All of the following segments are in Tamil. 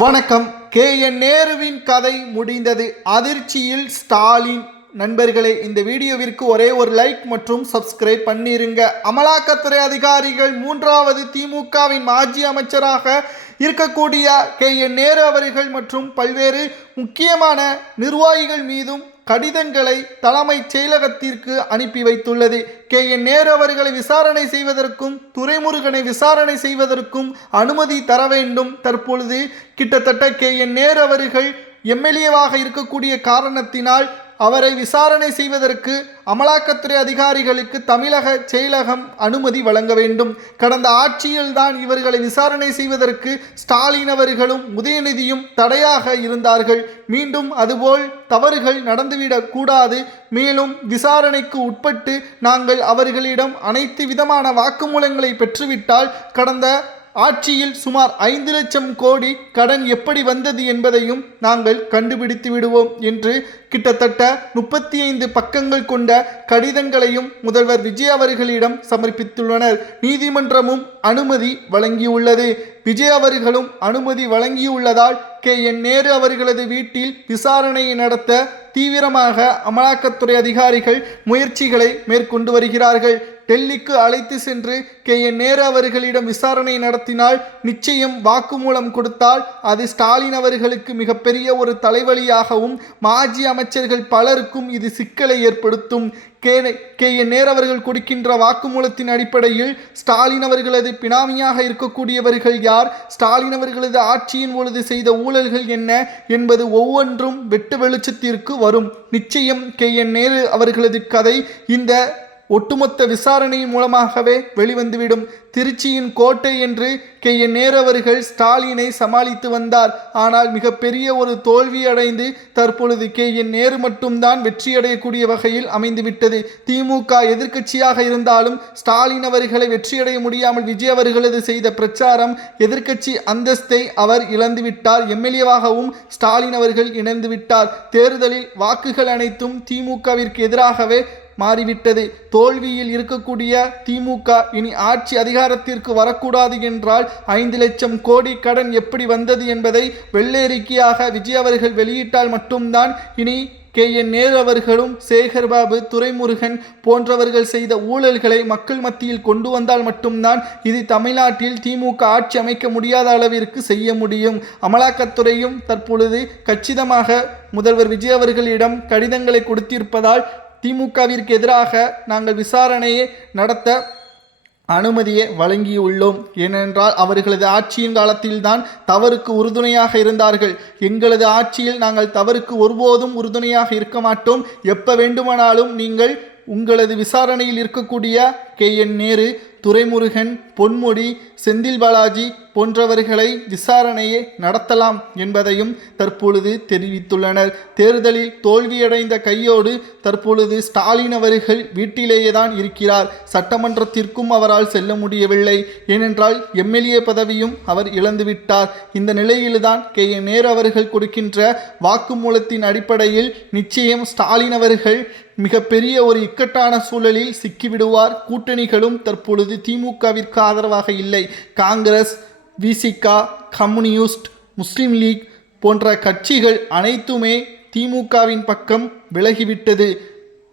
வணக்கம். KN நேருவின் கதை முடிந்தது. அதிர்ச்சியில் ஸ்டாலின். நண்பர்களே, இந்த வீடியோவிற்கு ஒரே ஒரு லைக் மற்றும் சப்ஸ்கிரைப் பண்ணிருங்க. அமலாக்கத்துறை அதிகாரிகள் மூன்றாவது திமுகவின் மாஜி அமைச்சராக இருக்கக்கூடிய KN நேரு அவர்கள் மற்றும் பல்வேறு முக்கியமான நிர்வாகிகள் மீதும் கடிதங்களை தலைமைச் செயலகத்திற்கு அனுப்பி வைத்துள்ளது. KN நேரு அவர்களை விசாரணை செய்வதற்கும் துரைமுருகனை விசாரணை செய்வதற்கும் அனுமதி தர வேண்டும். தற்பொழுது கிட்டத்தட்ட KN நேரு அவர்கள் MLAவாக இருக்கக்கூடிய காரணத்தினால் அவரை விசாரணை செய்வதற்கு அமலாக்கத்துறை அதிகாரிகளுக்கு தமிழக செயலகம் அனுமதி வழங்க வேண்டும். கடந்த ஆட்சியில்தான் இவர்களை விசாரணை செய்வதற்கு ஸ்டாலின் அவர்களும் உதயநிதியும் தடையாக இருந்தார்கள். மீண்டும் அதுபோல் தவறுகள் நடந்துவிடக் கூடாது. மேலும் விசாரணைக்கு உட்பட்டு நாங்கள் அவர்களிடம் அனைத்து விதமான வாக்குமூலங்களை பெற்றுவிட்டால் கடந்த ஆட்சியில் சுமார் 5 லட்சம் கோடி கடன் எப்படி வந்தது என்பதையும் நாங்கள் கண்டுபிடித்து விடுவோம் என்று கிட்டத்தட்ட 35 பக்கங்கள் கொண்ட கடிதங்களையும் முதல்வர் விஜய் அவர்களிடம் சமர்ப்பித்துள்ளனர். நீதிமன்றமும் அனுமதி வழங்கியுள்ளது. விஜய் அவர்களும் அனுமதி வழங்கியுள்ளதால் KN நேரு அவர்களது வீட்டில் விசாரணையை நடத்த தீவிரமாக அமலாக்கத்துறை அதிகாரிகள் முயற்சிகளை மேற்கொண்டு வருகிறார்கள். டெல்லிக்கு அழைத்து சென்று KN நேரு அவர்களிடம் விசாரணை நடத்தினால் நிச்சயம் வாக்குமூலம் கொடுத்தால் அது ஸ்டாலின் அவர்களுக்கு மிகப்பெரிய ஒரு தலைவலியாகவும் மாஜி அமைச்சர்கள் பலருக்கும் இது சிக்கலை ஏற்படுத்தும். KN நேரு அவர்கள் கொடுக்கின்ற வாக்குமூலத்தின் அடிப்படையில் ஸ்டாலின் அவர்களது பினாமியாக இருக்கக்கூடியவர்கள் யார், ஸ்டாலின் அவர்களது ஆட்சியின் பொழுது செய்த ஊழல்கள் என்ன என்பது ஒவ்வொன்றும் வெட்டு வெளிச்சத்திற்கு வரும். நிச்சயம் KN நேரு அவர்களது கதை இந்த ஒட்டுமொத்த விசாரணையின் மூலமாகவே வெளிவந்துவிடும். திருச்சியின் கோட்டை என்று KN நேரு அவர்கள் ஸ்டாலினை சமாளித்து வந்தார். ஆனால் மிகப்பெரிய ஒரு தோல்வி அடைந்து தற்பொழுது KN நேரு மட்டும்தான் வெற்றியடையக்கூடிய வகையில் அமைந்துவிட்டது. திமுக எதிர்க்கட்சியாக இருந்தாலும் ஸ்டாலின் அவர்களை வெற்றியடைய முடியாமல் விஜய் அவர்களது செய்த பிரச்சாரம் எதிர்க்கட்சி அந்தஸ்தை அவர் இழந்துவிட்டார். MLAவாகவும் ஸ்டாலின் அவர்கள் இணைந்து விட்டார். தேர்தலில் வாக்குகள் அனைத்தும் திமுகவிற்கு எதிராகவே மாறிவிட்டது. தோல்வியில் இருக்கக்கூடிய திமுக இனி ஆட்சி அதிகாரத்திற்கு வரக்கூடாது என்றால் 5 லட்சம் கோடி கடன் எப்படி வந்தது என்பதை வெள்ளேறிக்கையாக விஜய் அவர்கள் வெளியிட்டால் மட்டும்தான் இனி KN நேரு அவர்களும் சேகர்பாபு துரைமுருகன் போன்றவர்கள் செய்த ஊழல்களை மக்கள் மத்தியில் கொண்டு வந்தால் மட்டும்தான் இது தமிழ்நாட்டில் திமுக ஆட்சி அமைக்க முடியாத அளவிற்கு செய்ய முடியும். அமலாக்கத்துறையும் தற்பொழுது கச்சிதமாக முதல்வர் விஜய் அவர்களிடம் கடிதங்களை கொடுத்திருப்பதால் திமுகவிற்கு எதிராக நாங்கள் விசாரணையை நடத்த அனுமதியை வழங்கியுள்ளோம். ஏனென்றால் அவர்களது ஆட்சியின் காலத்தில்தான் தவறுக்கு உறுதுணையாக இருந்தார்கள். எங்களது ஆட்சியில் நாங்கள் தவறுக்கு ஒருபோதும் உறுதுணையாக இருக்க மாட்டோம். எப்போ வேண்டுமானாலும் நீங்கள் உங்களது விசாரணையில் இருக்கக்கூடிய KN நேரு, துரைமுருகன், பொன்முடி, செந்தில் பாலாஜி போன்றவர்களை விசாரணையை நடத்தலாம் என்பதையும் தற்பொழுது தெரிவித்துள்ளனர். தேர்தலில் தோல்வியடைந்த கையோடு தற்பொழுது ஸ்டாலின் அவர்கள் வீட்டிலேயே தான் இருக்கிறார். சட்டமன்றத்திற்கும் அவரால் செல்ல முடியவில்லை. ஏனென்றால் MLA பதவியும் அவர் இழந்துவிட்டார். இந்த நிலையில்தான் KN நேரு அவர்கள் கொடுக்கின்ற வாக்குமூலத்தின் அடிப்படையில் நிச்சயம் ஸ்டாலின் அவர்கள் மிகப்பெரிய ஒரு இக்கட்டான சூழலில் சிக்கிவிடுவார். கூட்டணிகளும் தற்பொழுது திமுகவிற்கு ஆதரவாக இல்லை. காங்கிரஸ், VCK, கம்யூனிஸ்ட், முஸ்லீம் லீக் போன்ற கட்சிகள் அனைத்துமே திமுகவின் பக்கம் விலகிவிட்டது.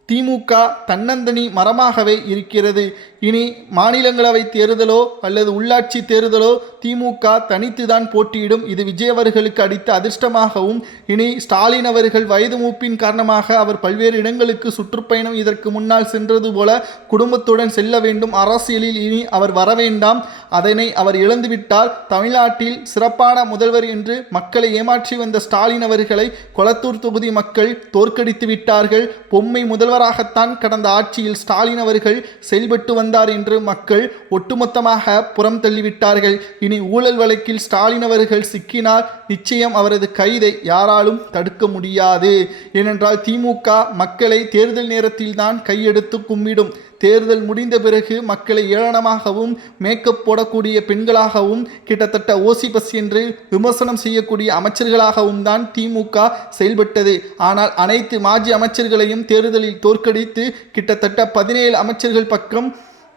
திமுக தன்னந்தனி மரமாகவே இருக்கிறது. இனி மாநிலங்களவை தேர்தலோ அல்லது உள்ளாட்சி தேர்தலோ திமுக தனித்துதான் போட்டியிடும். இது விஜய் அவர்களுக்கு அடித்த அதிர்ஷ்டமாகவும் இனி ஸ்டாலின் அவர்கள் வயது மூப்பின் காரணமாக அவர் பல்வேறு இடங்களுக்கு சுற்றுப்பயணம் இதற்கு முன்னால் சென்றது போல குடும்பத்துடன் செல்ல வேண்டும். அரசியலில் இனி அவர் வர வேண்டாம். அதனை அவர் இழந்துவிட்டார். தமிழ்நாட்டில் சிறப்பான முதல்வர் என்று மக்களை ஏமாற்றி வந்த ஸ்டாலின் அவர்களை கொளத்தூர் தொகுதி மக்கள் தோற்கடித்து விட்டார்கள். பொம்மை முதல்வராகத்தான் கடந்த ஆட்சியில் ஸ்டாலின் அவர்கள் செயல்பட்டு வந்தார் என்று மக்கள் ஒட்டுமொத்தமாக புறம் தள்ளிவிட்டார்கள். இனி ஊழல் வழக்கில் ஸ்டாலின் அவர்கள் சிக்கினார். நிச்சயம் அவரது கைதை யாராலும் தடுக்க முடியாது. ஏனென்றால் திமுக மக்களை தேர்தல் நேரத்தில் தான் கையெடுத்து கும்பிடும். தேர்தல் முடிந்த பிறகு மக்களை ஏளனமாகவும் மேக்கப் போடக்கூடிய பெண்களாகவும் கிட்டத்தட்ட ஓசி பஸ் என்று விமர்சனம் செய்யக்கூடிய அமைச்சர்களாகவும் தான் திமுக செயல்பட்டது. ஆனால் அனைத்து மாஜி அமைச்சர்களையும் தேர்தலில் தோற்கடித்து கிட்டத்தட்ட 17 அமைச்சர்கள் பக்கம்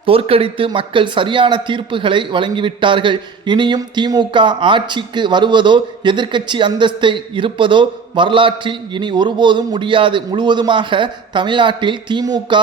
தோற்கடித்து மக்கள் சரியான தீர்ப்புகளை வழங்கிவிட்டார்கள். இனியும் திமுக ஆட்சிக்கு வருவதோ எதிர்க்கட்சி அந்தஸ்தை இருப்பதோ வரலாற்றில் இனி ஒருபோதும் முடியாது. முழுவதுமாக தமிழ்நாட்டில் திமுக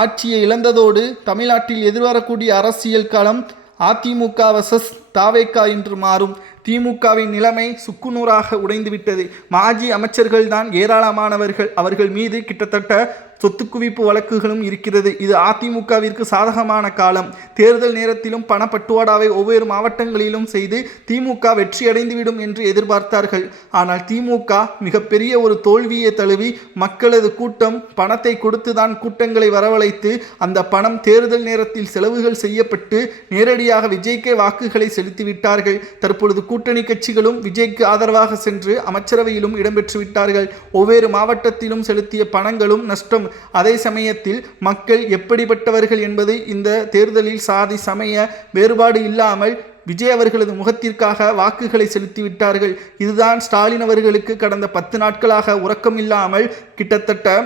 ஆட்சியை இழந்ததோடு தமிழ்நாட்டில் எதிர்வரக்கூடிய அரசியல் களம் அதிமுக வர்சஸ் தாவேகா என்று மாறும். திமுகவின் நிலைமை சுக்குநூறாக உடைந்துவிட்டது. மாஜி அமைச்சர்கள் தான் ஏராளமானவர்கள். அவர்கள் மீது கிட்டத்தட்ட சொத்து குவிப்பு வழக்குகளும் இருக்கிறது. இது அதிமுகவிற்கு சாதகமான காலம். தேர்தல் நேரத்திலும் பணப்பட்டுவாடாவை ஒவ்வொரு மாவட்டங்களிலும் செய்து திமுக வெற்றியடைந்துவிடும் என்று எதிர்பார்த்தார்கள். ஆனால் திமுக மிகப்பெரிய ஒரு தோல்வியை தழுவி மக்களது கூட்டம் பணத்தை கொடுத்துதான் கூட்டங்களை வரவழைத்து அந்த பணம் தேர்தல் நேரத்தில் செலவுகள் செய்யப்பட்டு நேரடியாக விஜய்க்கே வாக்குகளை செலுத்திவிட்டார்கள். தற்பொழுது கூட்டணி கட்சிகளும் விஜய்க்கு ஆதரவாக சென்று அமைச்சரவையிலும் இடம்பெற்று விட்டார்கள். ஒவ்வொரு மாவட்டத்திலும் செலுத்திய பணங்களும் நஷ்டம். அதே சமயத்தில் மக்கள் எப்படிப்பட்டவர்கள் என்பது இந்த தேர்தலில் சாதி சமய வேறுபாடு இல்லாமல் விஜய் அவர்களது முகத்திற்காக வாக்குகளை செலுத்திவிட்டார்கள். இதுதான் ஸ்டாலின் அவர்களுக்கு கடந்த 10 நாட்களாக உறக்கம் இல்லாமல் கிட்டத்தட்ட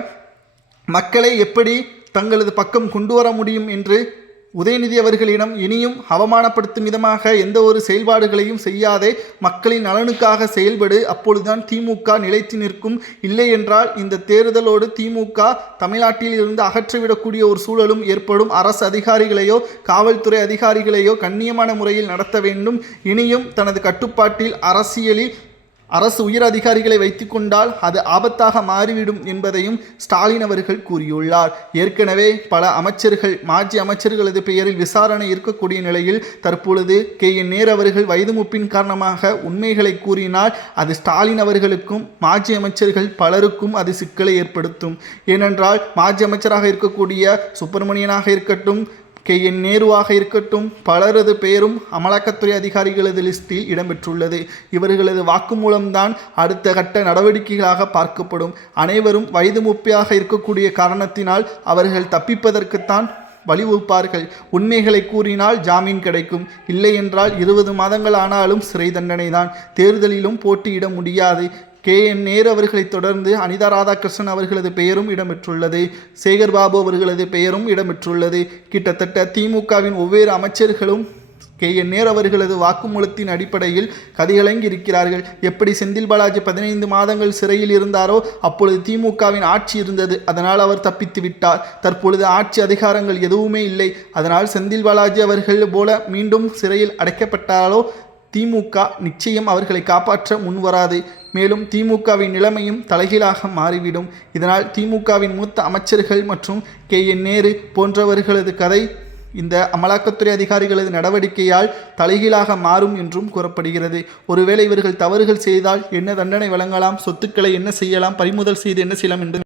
மக்களை எப்படி தங்களது பக்கம் கொண்டு வர முடியும் என்று உதயநிதி அவர்களிடம் இனியும் அவமானப்படுத்தும் விதமாக எந்த ஒரு செயல்பாடுகளையும் செய்யாதே மக்களின் நலனுக்காக செயல்படு, அப்பொழுதுதான் திமுக நிலைத்து நிற்கும். இல்லை என்றால் இந்த தேர்தலோடு திமுக தமிழ்நாட்டில் இருந்து அகற்றிவிடக்கூடிய ஒரு சூழலும் ஏற்படும். அரசு அதிகாரிகளையோ காவல்துறை அதிகாரிகளையோ கண்ணியமான முறையில் நடத்த வேண்டும். இனியும் தனது கட்டுப்பாட்டில் அரசு உயர் அதிகாரிகளை வைத்து கொண்டால் அது ஆபத்தாக மாறிவிடும் என்பதையும் ஸ்டாலின் அவர்கள் கூறியுள்ளார். ஏற்கனவே பல அமைச்சர்கள் மாஜி அமைச்சர்களது பெயரில் விசாரணை இருக்கக்கூடிய நிலையில் தற்பொழுது KN அவர்கள் வயது மூப்பின் காரணமாக உண்மைகளை கூறினால் அது ஸ்டாலின் அவர்களுக்கும் மாஜி அமைச்சர்கள் பலருக்கும் அது சிக்கலை ஏற்படுத்தும். ஏனென்றால் மாஜி அமைச்சராக இருக்கக்கூடிய சுப்பிரமணியனாக இருக்கட்டும், KN நேருவாக இருக்கட்டும், பலரது பெயரும் அமலாக்கத்துறை அதிகாரிகளது லிஸ்டில் இடம்பெற்றுள்ளது. இவர்களது வாக்குமூலம்தான் அடுத்த கட்ட நடவடிக்கைகளாக பார்க்கப்படும். அனைவரும் வயது மூப்பியாக இருக்கக்கூடிய காரணத்தினால் அவர்கள் தப்பிப்பதற்குத்தான் வழிவகுப்பார்கள். உண்மைகளை கூறினால் ஜாமீன் கிடைக்கும், இல்லை என்றால் 20 மாதங்கள் ஆனாலும் சிறை தண்டனை தான். தேர்தலிலும் போட்டியிட முடியாது. KN நேரு அவர்களை தொடர்ந்து அனிதா ராதாகிருஷ்ணன் அவர்களது பெயரும் இடம்பெற்றுள்ளது. சேகர்பாபு அவர்களது பெயரும் இடம்பெற்றுள்ளது. கிட்டத்தட்ட திமுகவின் ஒவ்வொரு அமைச்சர்களும் KN நேரு அவர்களது வாக்குமூலத்தின் அடிப்படையில் கதிகலங்கி இருக்கிறார்கள். எப்படி செந்தில் பாலாஜி 15 மாதங்கள் சிறையில் இருந்தாரோ அப்பொழுது திமுகவின் ஆட்சி இருந்தது, அதனால் அவர் தப்பித்து விட்டார். தற்பொழுது ஆட்சி அதிகாரங்கள் எதுவுமே இல்லை, அதனால் செந்தில் பாலாஜி அவர்கள் போல மீண்டும் சிறையில் அடைக்கப்பட்டாலோ திமுக நிச்சயம் அவர்களை காப்பாற்ற முன்வராது. மேலும் திமுகவின் நிலைமையும் தலைகீழாக மாறிவிடும். இதனால் திமுகவின் மூத்த அமைச்சர்கள் மற்றும் KN நேரு போன்றவர்களது கதை இந்த அமலாக்கத்துறை அதிகாரிகளது நடவடிக்கையால் தலைகீழாக மாறும் என்றும் கூறப்படுகிறது. ஒருவேளை இவர்கள் தவறுகள் செய்தால் என்ன தண்டனை வழங்கலாம், சொத்துக்களை என்ன செய்யலாம், பறிமுதல் செய்து என்ன செய்யலாம் என்பது